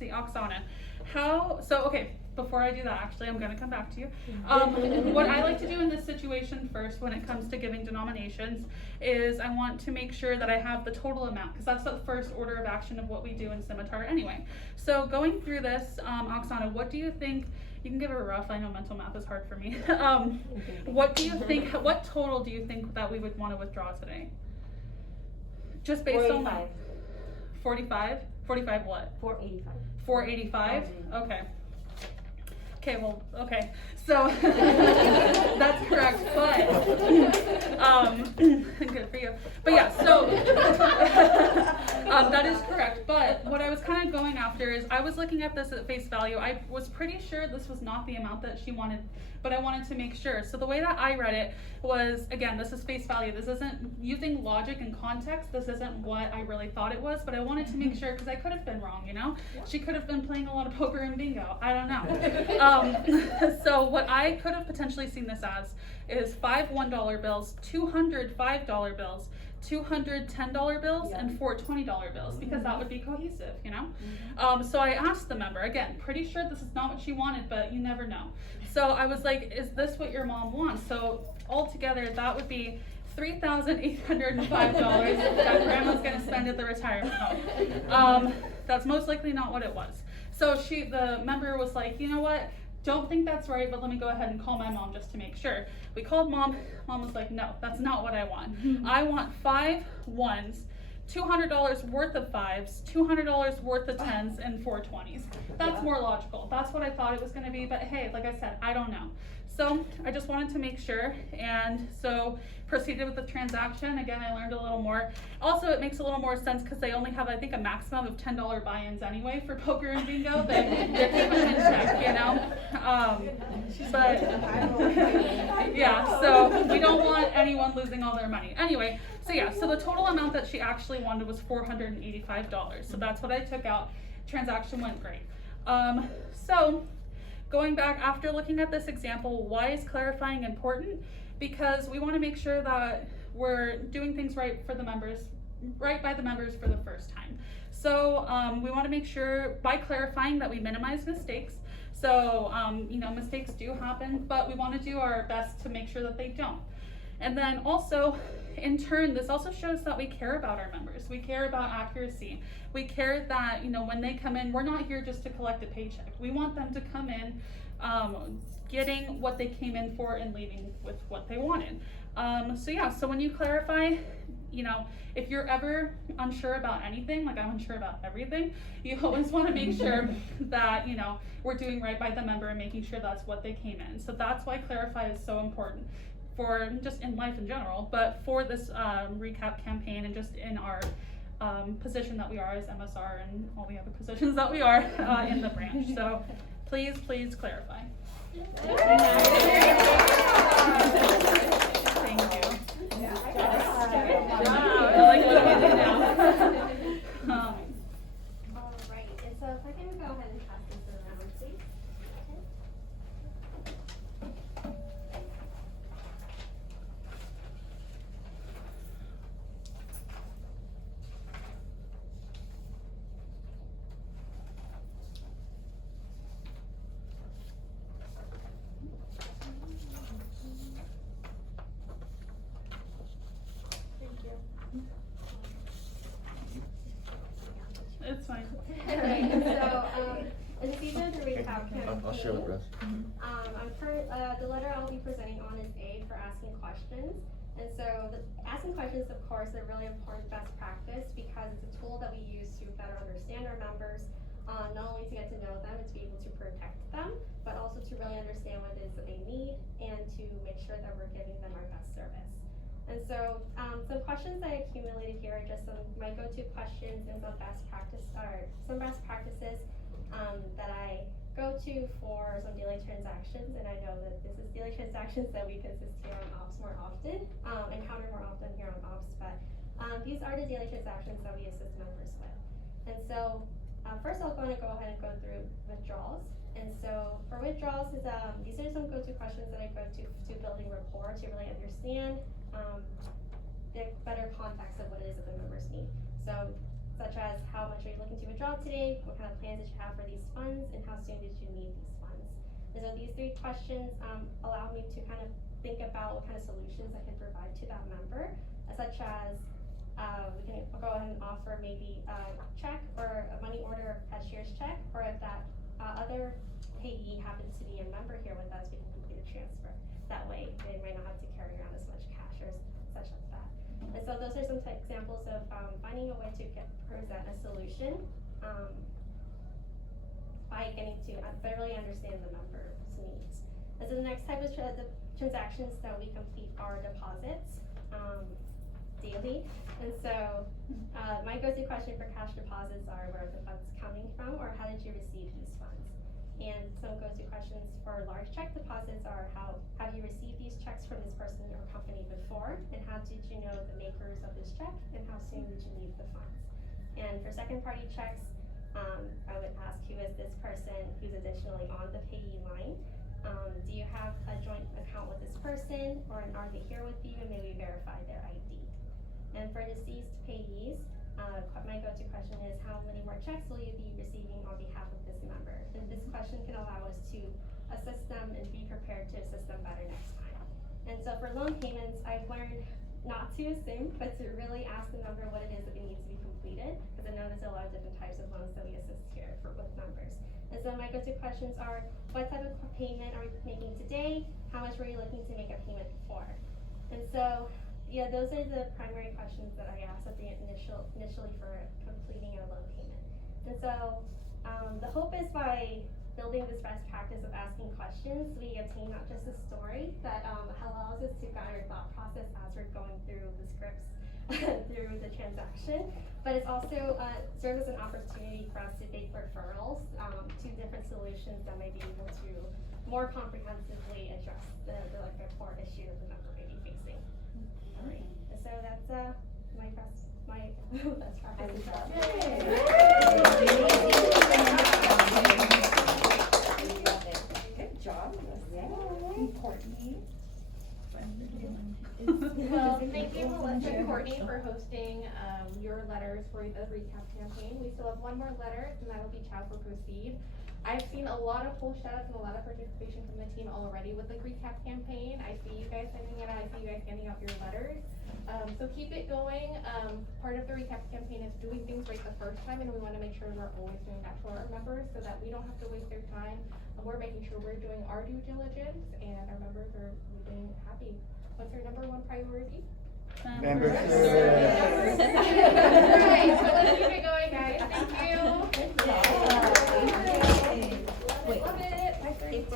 see, Oksana. Okay, before I do that, actually, I'm going to come back to you. What I like to do in this situation first when it comes to giving denominations is I want to make sure that I have the total amount, because that's the first order of action of what we do in Scimitar anyway. So going through this, Oksana, what do you think? You can give it a rough, I know mental math is hard for me. What do you think, what total do you think that we would want to withdraw today? Just based 45. on 45? 45 what? 485. 485? Okay. Okay, well, okay. So that's correct, but good for you. But yeah, so that is correct. But what I was kind of going after is I was looking at this at face value. I was pretty sure this was not the amount that she wanted, but I wanted to make sure. So the way that I read it was, again, this is face value. This isn't using logic and context. This isn't what I really thought it was, but I wanted to make sure because I could have been wrong, you know? She could have been playing a lot of poker and bingo. I don't know. So what I could have potentially seen this as is 5 $1 bills, 200 $5 bills, 200 $10 bills, and 4 $20 bills, because that would be cohesive, you know? So I asked the member, again, pretty sure this is not what she wanted, but you never know. So I was like, is this what your mom wants? So altogether, that would be $3,805 that grandma's gonna spend at the retirement home. That's most likely not what it was. So the member was like, you know what? Don't think that's right, but let me go ahead and call my mom just to make sure. We called mom. Mom was like, no, that's not what I want. I want 5 1s, $200 worth of 5s, $200 worth of 10s, and 4 20s. That's more logical. That's what I thought it was going to be, but hey, like I said, I don't know. So I just wanted to make sure, and so proceeded with the transaction. Again, I learned a little more. Also, it makes a little more sense because they only have, I think, a maximum of $10 buy-ins anyway for poker and bingo. They're keeping it in check, you know? But yeah, so we don't want anyone losing all their money. Anyway, so yeah, so the total amount that she actually wanted was $485. So that's what I took out. Transaction went great. So going back, after looking at this example, why is clarifying important? Because we want to make sure that we're doing things right for the members, right by the members for the first time. So we want to make sure by clarifying that we minimize mistakes. So you know, mistakes do happen, but we want to do our best to make sure that they don't. And then also, in turn, this also shows that we care about our members. We care about accuracy. We care that, you know, when they come in, we're not here just to collect a paycheck. We want them to come in getting what they came in for and leaving with what they wanted. So yeah, so when you clarify, you know, if you're ever unsure about anything, like I'm unsure about everything, you always want to make sure that, you know, we're doing right by the member and making sure that's what they came in. So that's why clarify is so important for just in life in general, but for this recap campaign and just in our position that we are as MSR and all the other positions that we are in the branch. So please, please clarify. Thank you. I like what we do now. All right, and so if I can go ahead and pass this around, please. It's fine. Okay, so these are the recap campaign. I'll share with Russ. The letter I'll be presenting on is A for asking questions. And so asking questions, of course, are really important best practice because it's a tool that we use to better understand our members, not only to get to know them and to be able to protect them, but also to really understand what it is that they need and to make sure that we're giving them our best service. And so some questions I accumulated here are just some my go-to questions and some best practices that I go to for some daily transactions. And I know that this is daily transactions that we consist here on Ops more often, encounter more often here on Ops, but these are the daily transactions that we assist members with. And so first I'll go ahead and go through withdrawals. And so for withdrawals, these are some go-to questions that I go to building rapport to really understand the better context of what it is that the members need. So such as how much are you looking to withdraw today, what kind of plans did you have for these funds, and how soon did you need these funds. And so these 3 questions allow me to kind of think about what kind of solutions I can provide to that member, such as we can go ahead and offer maybe a check or a money order or cashier's check, or if that other payee happens to be a member here with us, we can complete a transfer. That way they might not have to carry around as much cash or such like that. And so those are some examples of finding a way to present a solution by getting to thoroughly understand the member's needs. And so the next type of the transactions that we complete are deposits daily. And so my go-to question for cash deposits are, where are the funds coming from, or how did you receive these funds? And some go-to questions for large check deposits are, how have you received these checks from this person or company before, and how did you know the makers of this check, and how soon did you need the funds? And for second-party checks, I would ask, who is this person who's additionally on the payee line? Do you have a joint account with this person, or are they here with you, and may we verify their ID? And for deceased payees, my go-to question is, how many more checks will you be receiving on behalf of this member? And this question can allow us to assist them and be prepared to assist them better next time. And so for loan payments, I've learned not to assume, but to really ask the member what it is that they need to be completed, because I know there's a lot of different types of loans that we assist here with members. And so my go-to questions are, what type of payment are we making today? How much were you looking to make a payment for? And so, yeah, those are the primary questions that I ask at the initially for completing a loan payment. And so, the hope is by building this best practice of asking questions, we obtain not just a story that allows us to guide our thought process as we're going through the scripts through the transaction, but it's also serves as an opportunity for us to make referrals to different solutions that may be able to more comprehensively address the core issue that the member may be facing. Alright, so that's my best practice. Good job. Courtney. Well, thank you, Melissa and Courtney, for hosting your letters for the recap campaign. We still have one more letter, and that'll be Ciao for Proceed. I've seen a lot of pull shots and a lot of participation from the team already with the recap campaign. I see you guys sending it out. I see you guys sending out your letters. So keep it going. Part of the recap campaign is doing things right the first time, and we want to make sure we're always doing that for our members so that we don't have to waste their time. We're making sure we're doing our due diligence, and our members are leaving happy. What's our number 1 priority? Member service. Right, so let's keep it going, guys. Thank you. Good job. Love it.